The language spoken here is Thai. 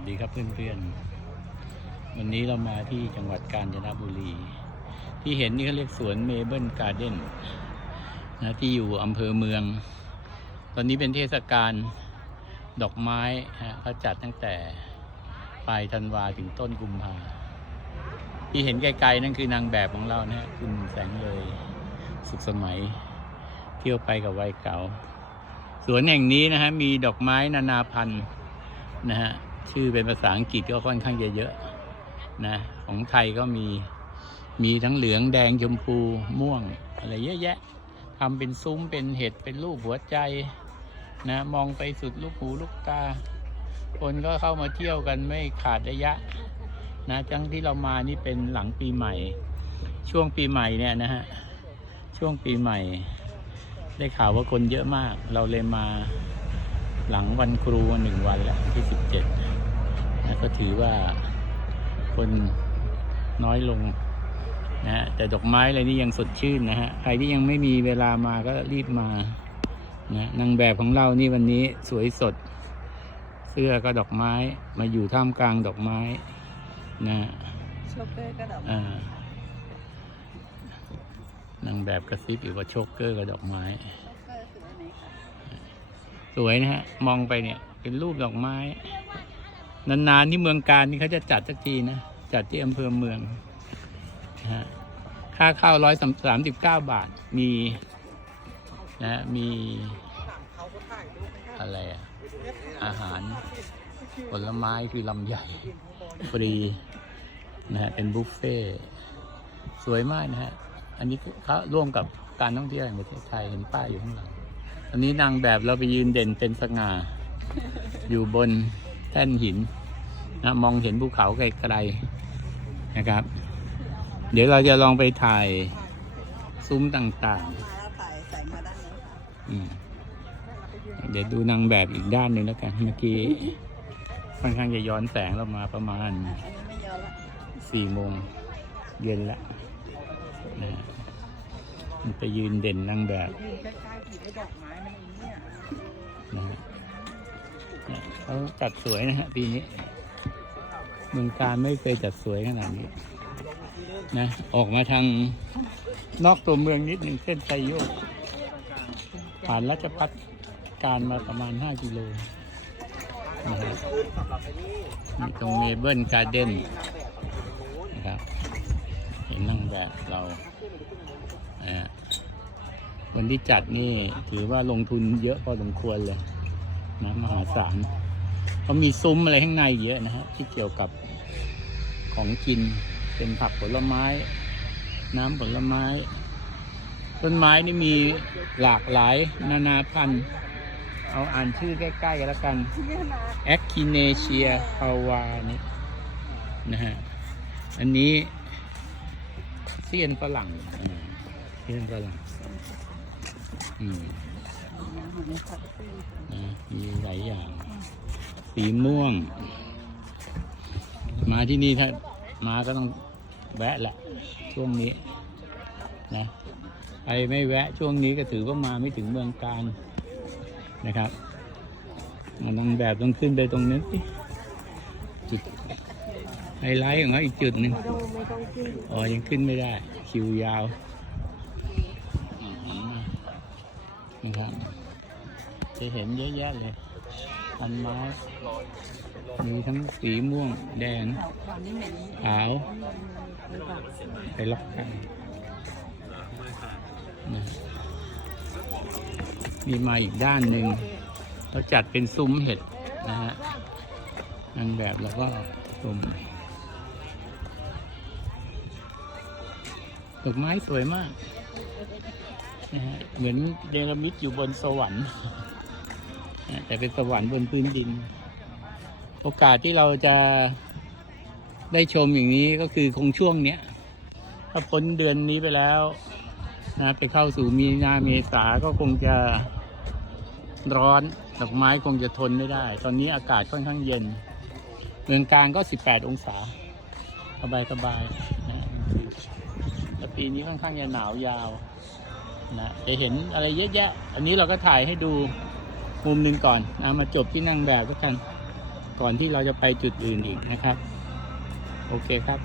สดีครับเพื่อนๆ วันนี้เรามาที่จังหวัดกาญจนบุรี ที่เห็นนี่เขาเรียกสวนเมเบิลการ์เด้นนะที่อยู่อำเภอเมือง ตอนนี้เป็นเทศกาลดอกไม้ฮะเขาจัดตั้งแต่ปลายธันวาถึงต้นกุมภาที่เห็นไกลๆ นั่นคือนางแบบของเรานะฮะคุณแสงเลย สุขสมัย เที่ยวไปกับวัยเก่า สวนแห่งนี้นะฮะมีดอกไม้นานาพันธุ์นะฮะ ชื่อเป็นภาษาอังกฤษก็ค่อนข้างจะเยอะนะ ของไทยก็มี มีทั้งเหลืองแดงชมพูม่วง อะไรเยอะแยะทำเป็นซุ้มเป็นเห็ดเป็นรูปหัวใจนะมองไปสุดลูกหูลูกตา คนก็เข้ามาเที่ยวกันไม่ขาดระยะนะจังที่เรามานี่เป็นหลังปีใหม่ ช่วงปีใหม่เนี่ยนะฮะช่วงปีใหม่ ได้ข่าวว่าคนเยอะมาก เราเลยมาหลังวันครูหนึ่งวันแล้วที่สิบเจ็ด นะก็ถือว่าคนน้อยลงนะฮะแต่ดอกไม้อะไรนี่ยังสดชื่นนะฮะใครที่ยังไม่มีเวลามาก็รีบมานะนางแบบของเรานี่วันนี้สวยสด เสื้อก็ดอกไม้มาอยู่ท่ามกลางดอกไม้นะฮะโชเกอร์ก็ดอกอ่านางแบบกระซิบอยู่ว่าโชกเกอร์กับดอกไม้โชเกอร์คืออันไหนคะสวยนะฮะ มองไปเนี่ย เป็นรูปดอกไม้ นานๆที่เมืองการนี่เขาจะจัดสักทีนะ จัดที่อำเภอเมืองนะฮะค่าเข้าร้อยสามสิบเก้าบาท มีนะมีอะไรอะอาหารผลไม้คือลำใหญ่ฟรีนะฮะเป็นบุฟเฟ่สวยมากนะฮะ อันนี้เขาร่วมกับการท่องเที่ยวแห่งประเทศไทยเห็นป้ายอยู่ข้างหลัง อันนี้นางแบบเราไปยืนเด่นเป็นสง่า อยู่บน แท่นหินนะมองเห็นภูเขาไกลๆนะครับ เดี๋ยวเราจะลองไปถ่ายซุ้มต่างๆ เดี๋ยวดูนางแบบอีกด้านหนึ่งแล้วกัน เมื่อกี้ค่อนข้างจะย้อนแสงเรามาประมาณสี่โมงเย็นละนะฮะมันไปยืนเด่นนางแบบ เนี่ยเขาจัดสวยนะฮะปีนี้เมืองการไม่เคยจัดสวยขนาดนี้นะออกมาทางนอกตัวเมืองนิดหนึ่งเส้นไซโยกผ่านรัชพัฒการมาประมาณ 5 กิโลนะฮะนี่ตรงเมเบิลการ์เด้นนะครับเห็นนั่งแบบเรานะฮะวันที่จัดนี่ถือว่าลงทุนเยอะพอสมควรเลย นะมหาศาลเขามีซุ้มอะไรข้างในเยอะนะฮะที่เกี่ยวกับของกินเป็นผักผลไม้ น้ำผลไม้ ต้นไม้นี่มีหลากหลายนานาพันธุ์เอาอ่านชื่อใกล้ๆกันแล้วกันแอคคิเนเชียพาวานี่นะฮะ อันนี้เซียนฝรั่งเซียนฝรั่งอืม มีหลายอย่าง สีม่วง มาที่นี่ถ้ามาก็ต้องแวะแหละ ช่วงนี้นะใครไม่แวะช่วงนี้ก็ถือว่ามาไม่ถึงเมืองการนะครับมันต้องแบบต้องขึ้นไปตรงนั้นสิจุดไฮไลท์ของเขาอีกจุดหนึ่งอ๋อยังขึ้นไม่ได้ คิวยาวอืม นะครับจะเห็นเยอะแยะเลยพันไม้มีทั้งสีม่วงแดงขาวไปล็อกกันนะมีมาอีกด้านหนึ่งเราจัดเป็นซุ้มเห็ดนะฮะนางแบบแล้วก็ซุ้มดอกไม้สวยมาก นะฮะเหมือนเดลมิดอยู่บนสวรรค์แต่เป็นสวรรค์บนพื้นดิน โอกาสที่เราจะได้ชมอย่างนี้ก็คือคงช่วงเนี้ยถ้าพ้นเดือนนี้ไปแล้วนะไปเข้าสู่มีนาเมษาก็คงจะร้อนดอกไม้คงจะทนไม่ได้ ตอนนี้อากาศค่อนข้างเย็น เมืองกลางก็ 18 องศา สบายสบายนะแต่ปีนี้ค่อนข้างจะหนาวยาว นะจะเห็นอะไรเยอะแยะ อันนี้เราก็ถ่ายให้ดูมุมหนึ่งก่อนนะมาจบที่นั่งแบบแล้วกัน ก่อนที่เราจะไปจุดอื่นอีกนะครับ โอเคครับ